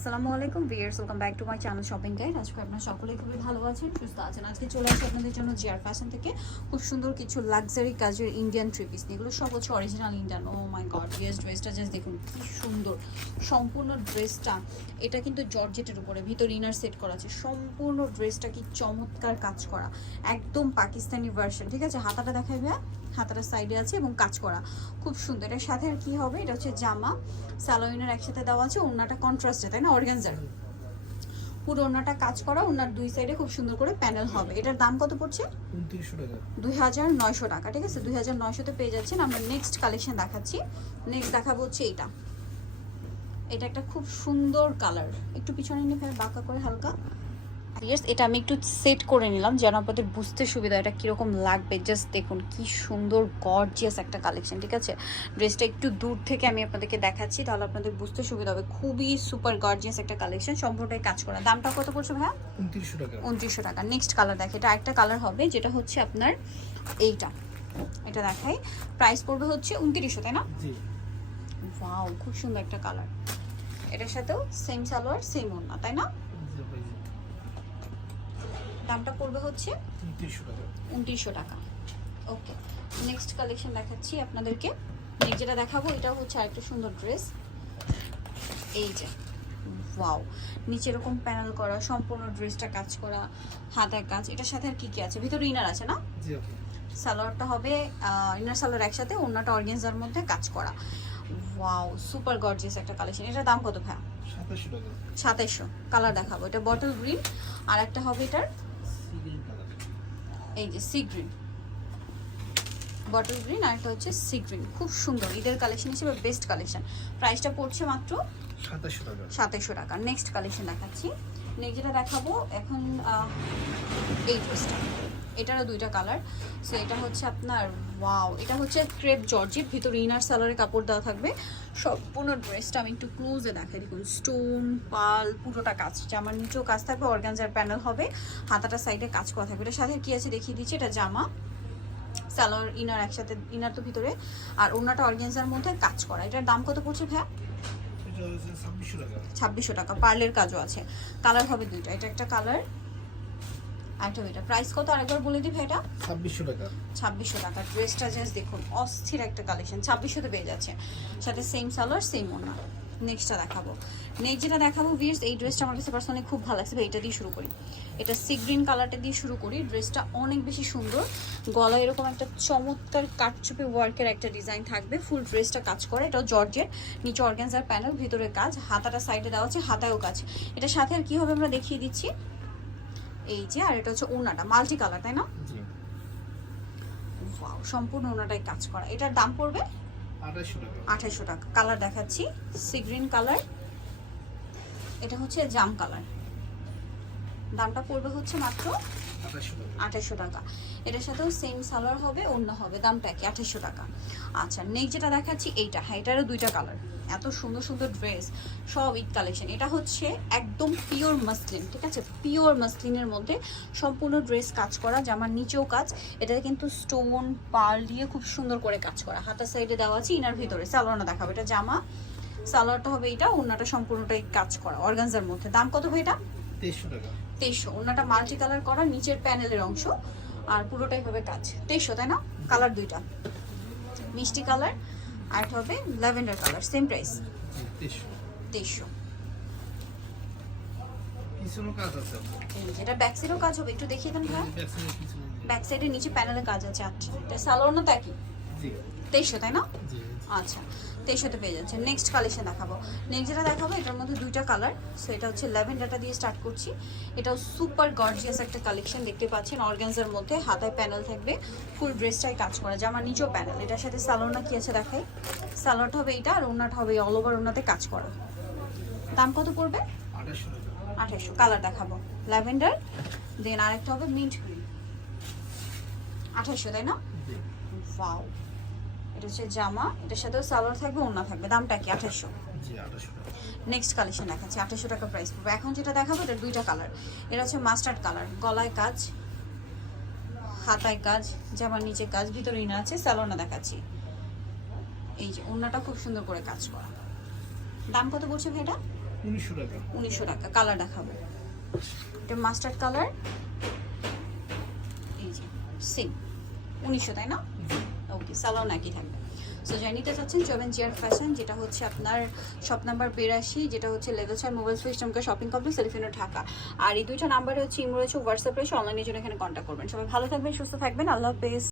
আসসালামু আলাইকুম viewers welcome back to my channel shopping guide আজকে আপনারা সকলেই খুবই ভালো আছেন, সুস্থ আছেন। আজকে চলে আসি আপনাদের জন্য জিয়ার ফ্যাশন থেকে। খুব সুন্দর কিছু লাক্সারি কাজের ইন্ডিয়ান ট্রিপিস এগুলো সব হচ্ছে original Indian oh my god yes ড্রেসটা জাস্ট দেখুন, কি সুন্দর। সম্পূর্ণ ড্রেসটা এটা কিন্তু জর্জেটের উপরে, ভিতর ইনার সেট করা আছে। সম্পূর্ণ ড্রেসটা কি চমৎকার কাজ করা। একদম পাকিস্তানি ভার্সন ঠিক আছে, হাতাটা দেখাই ভাইয়া। হাতাটা সাইডে আছে এবং কাজ করা। খুব সুন্দর। এটার সাথে আর কি হবে? এটা হচ্ছে জামা। স্যালোইনের একসাথে দেওয়া আছে। ওড়নাটা কন্ট্রাস্টে তাই না? অর্গানজার পুরো ওনাটা কাজ করা ওনার দুই সাইডে খুব সুন্দর করে প্যানেল হবে। এটার দাম কত পড়ছে? দুই হাজার নয়শো টাকা ঠিক আছে? দুই হাজার নয়শোতে পেয়ে যাচ্ছেন। আমরা নেক্সট কালেকশন দেখাচ্ছি। নেক্সট দেখাবো হচ্ছে এটা এটা একটা খুব সুন্দর কালার একটু পিছনে নিয়ে বাঁকা করে হালকা। ইয়েস এটা আমি একটু সেট করে নিলাম যেন আপনাদের বুঝতে সুবিধা এটা কীরকম লাগবে। জাস্ট দেখুন কি সুন্দর গর্জিয়াস একটা কালেকশন ঠিক আছে? ড্রেসটা একটু দূর থেকে আমি আপনাদেরকে দেখাচ্ছি তাহলে আপনাদের বুঝতে সুবিধা হবে। খুবই সুপার গর্জিয়াস একটা কালেকশন সম্পূর্ণটাই কাজ করা। দামটা কত পড়ছে ভাইয়া? উনত্রিশশো টাকা। উনত্রিশশো টাকা। নেক্সট কালার দেখে এটা একটা কালার হবে যেটা হচ্ছে আপনার এইটা। এটা দেখাই। প্রাইস পড়বে হচ্ছে উনত্রিশশো তাই না? ওয়াও খুব সুন্দর একটা কালার এটার সাথেও সেম সালোয়ার সেম ওড়না তাই না। দামটা পড়বে হচ্ছে উনত্রিশশো টাকা। ওকে নেক্সট কালেকশন দেখাচ্ছি আপনাদেরকে। নেক্সট যেটা দেখাবো এটা হচ্ছে আরেকটা সুন্দর ড্রেস এই যে ওয়াও নিচে এরকম প্যানেল করা সম্পূর্ণ ড্রেসটা কাজ করা হাতের কাজ এটার সাথে আর কি কি আছে? ভিতরে ইনার আছে না? সালোয়ারটা হবে ইনার সালোয়ার একসাথে অন্যটা অর্গেনজার মধ্যে কাজ করা। ওয়াও সুপার গর্জিয়াস একটা কালেকশন এটার দাম কত ভাই সাতাইশশো কালার দেখাবো। এটা বটল গ্রিন আর একটা হবে এটার এই যে সি গ্রিন বটল গ্রিন আর একটা হচ্ছে সি গ্রিন খুব সুন্দর ঈদের কালেকশন হিসেবে বেস্ট কালেকশন প্রাইসটা পড়ছে মাত্র সাতাশশো টাকা। নেক্সট কালেকশন দেখাচ্ছি। নেক্সট যেটা দেখাবো এখন এই ড্রেসটা এটারও দুইটা কালার সো এটা হচ্ছে আপনার ওয়াও এটা হচ্ছে ক্রেপ জর্জেট ভিতরে ইনার সালোয়ারের কাপড় দেওয়া থাকবে। সম্পূর্ণ ড্রেসটা আমি একটু ক্লোজে দেখাই দেখুন স্টোন পাল পুরোটা কাজ জামার নিচেও কাজ থাকবে অর্গানজার প্যানেল হবে হাতাটা সাইডে কাজ করা থাকবে। এটা সাথে কি আছে দেখিয়ে দিচ্ছি এটা জামা। সালোয়ার ইনার একসাথে ইনার তো ভিতরে। আর ওনাটা অর্গানজার মধ্যে কাজ করা। এটার দাম কত পড়ছে ভাইয়া? টাকা। ছাব্বিশশো টাকা পার্লের কাজও আছে। কালার হবে দুইটা। এটা একটা কালার একটা এটা প্রাইস কত? আরেকবার বলে দিই এটা ছাব্বিশশো টাকা। ছাব্বিশশো টাকা। ড্রেসটা জাস্ট দেখুন অস্থির একটা কালেকশন ছাব্বিশশোতে পেয়ে যাচ্ছে। সাথে সেম সালোয়ার সেম ওনা নেক্সটটা দেখাবো। নেক্সট যেটা দেখাবো ভিয়ার্স এই ড্রেসটা আমার কাছে পার্সোনালি খুব ভালো লাগছে। এটা দিয়ে শুরু করি। এটা সি গ্রিন কালারটা দিয়ে শুরু করি। ড্রেসটা অনেক বেশি সুন্দর। গলায় এরকম একটা চমৎকার কাটচুপি ওয়ার্কের একটা ডিজাইন থাকবে। ফুল ড্রেসটা কাজ করে। এটাও জর্জের নিচে অর্গ্যানজার প্যানেল ভিতরে কাজ। হাতাটা সাইডে দেওয়া আছে হাতায়ও কাজ। এটার সাথে আর কি হবে আমরা দেখিয়ে দিচ্ছি। এই যে আর এটা হচ্ছে ওনাটা মাল্টি কালার তাই না? ওয়াও সম্পূর্ণ ওনাটাই কাজ করা। এটার দাম পড়বে? আঠাইশো টাকা। কালার দেখাচ্ছি সি গ্রিন কালার এটা হচ্ছে জাম কালার দামটা পড়বে হচ্ছে মাত্র আঠাইশো টাকা। এটার সাথেও সেম সালোয়ার হবে অন্য হবে। দামটা কি? আঠাইশশো টাকা। আচ্ছা নেক্সট যেটা দেখাচ্ছি এইটা। হ্যাঁ এটারও দুইটা কালার এত সুন্দর সুন্দর ড্রেস সব ঈদ কালেকশন এটা হচ্ছে একদম পিওর মাসলিন ঠিক আছে? পিওর মাসলিনের মধ্যে সম্পূর্ণ ড্রেস কাজ করা জামার নিচেও কাজ। এটাতে কিন্তু স্টোন পাল দিয়ে খুব সুন্দর করে কাজ করা। হাতার সাইডে দেওয়া আছে ইনার ভিতরে। সালোয়ারটা দেখাবো। এটা জামা সালোয়ারটা হবে এটা ওনাটা সম্পূর্ণটাই কাজ করা অর্গানজার মধ্যে। দাম কত ভাই এটা তেইশশো টাকা। তেইশশো। ওনাটা মাল্টি কালার করা নিচের প্যানেলের অংশ। আর পুরোটাই হবে কাজ তেইশশো তাই না? কালার দুইটা। মিষ্টি কালার আর হবে ল্যাভেন্ডার কালার সেম প্রাইস তেইশশো। আপু ব্যাক সাইডেও কাজ হবে একটু দেখিয়ে দেন ভাই ব্যাক সাইডের নিচে প্যানেলে কাজ আছে আচ্ছা এটা সালোয়ার না তো একই। তেইশশো তাই না? আচ্ছা। তেইশশোতে পেয়ে যাচ্ছে। নেক্সট কালেকশন দেখাবো। নেক্সট যেটা দেখাবো এটার মধ্যে দুইটা কালার সো এটা হচ্ছে ল্যাভেন্ডারটা দিয়ে স্টার্ট করছি। এটাও সুপার গর্জিয়াস একটা কালেকশন দেখতে পাচ্ছেন। অর্গানজার মধ্যে হাতায় প্যানেল থাকবে। ফুল ড্রেসটাই কাজ করা জামার নিচেও প্যানেল এটার সাথে সালোনা কি আছে দেখাই? সালোয়ারটা হবে এইটা আর ওনাটা হবে অল ওভার ওনাতে কাজ করা। দাম কত পড়বে? আঠাশশো কালার দেখাবো। ল্যাভেন্ডার দেন আরেকটা হবে মিন্ট গ্রিন আঠাশশো তাই না? ওয়াও এটা হচ্ছে জামা এটার সাথেও সালোয়ার থাকবে ওড়না থাকবে। দামটা কি? আঠাশশো। নেক্সট কালেকশন দেখাচ্ছি। আঠাশশো টাকা প্রাইস পড়বে। এখন যেটা দেখাবো এটা দুইটা কালার এটা হচ্ছে মাস্টার্ড কালার গলায় কাজ হাতায় কাজ জামার নিচে কাজ ভিতরে ইনা আছে স্যালোনা দেখাচ্ছি। এই যে ওড়নাটা খুব সুন্দর করে কাজ করা। দাম কত পড়ছে ভাই এটা উনিশশো টাকা। উনিশশো টাকা। কালার দেখাবো। এটা মাস্টার্ড কালার এই যে সেম উনিশশো তাই না? ওকে সালাও নাকি থাকবে। সো যাই নিতে চাচ্ছেন চবেন জিয়ার ফ্যাশন যেটা হচ্ছে আপনার শপ নাম্বার বিরাশি, যেটা হচ্ছে লেভেল ছয় মোবাইল সুইচ চমকা শপিং কমপ্লেক্স সেলিফিনো ঢাকা আর এই দুইটা নাম্বার হচ্ছে ইমো রয়েছে হোয়াটসঅ্যাপ রয়েছে অনলাইনের জন্য এখানে কন্ট্যাক্ট করবেন। সবাই ভালো থাকবেন, সুস্থ থাকবেন, আল্লাহ হাফেজ।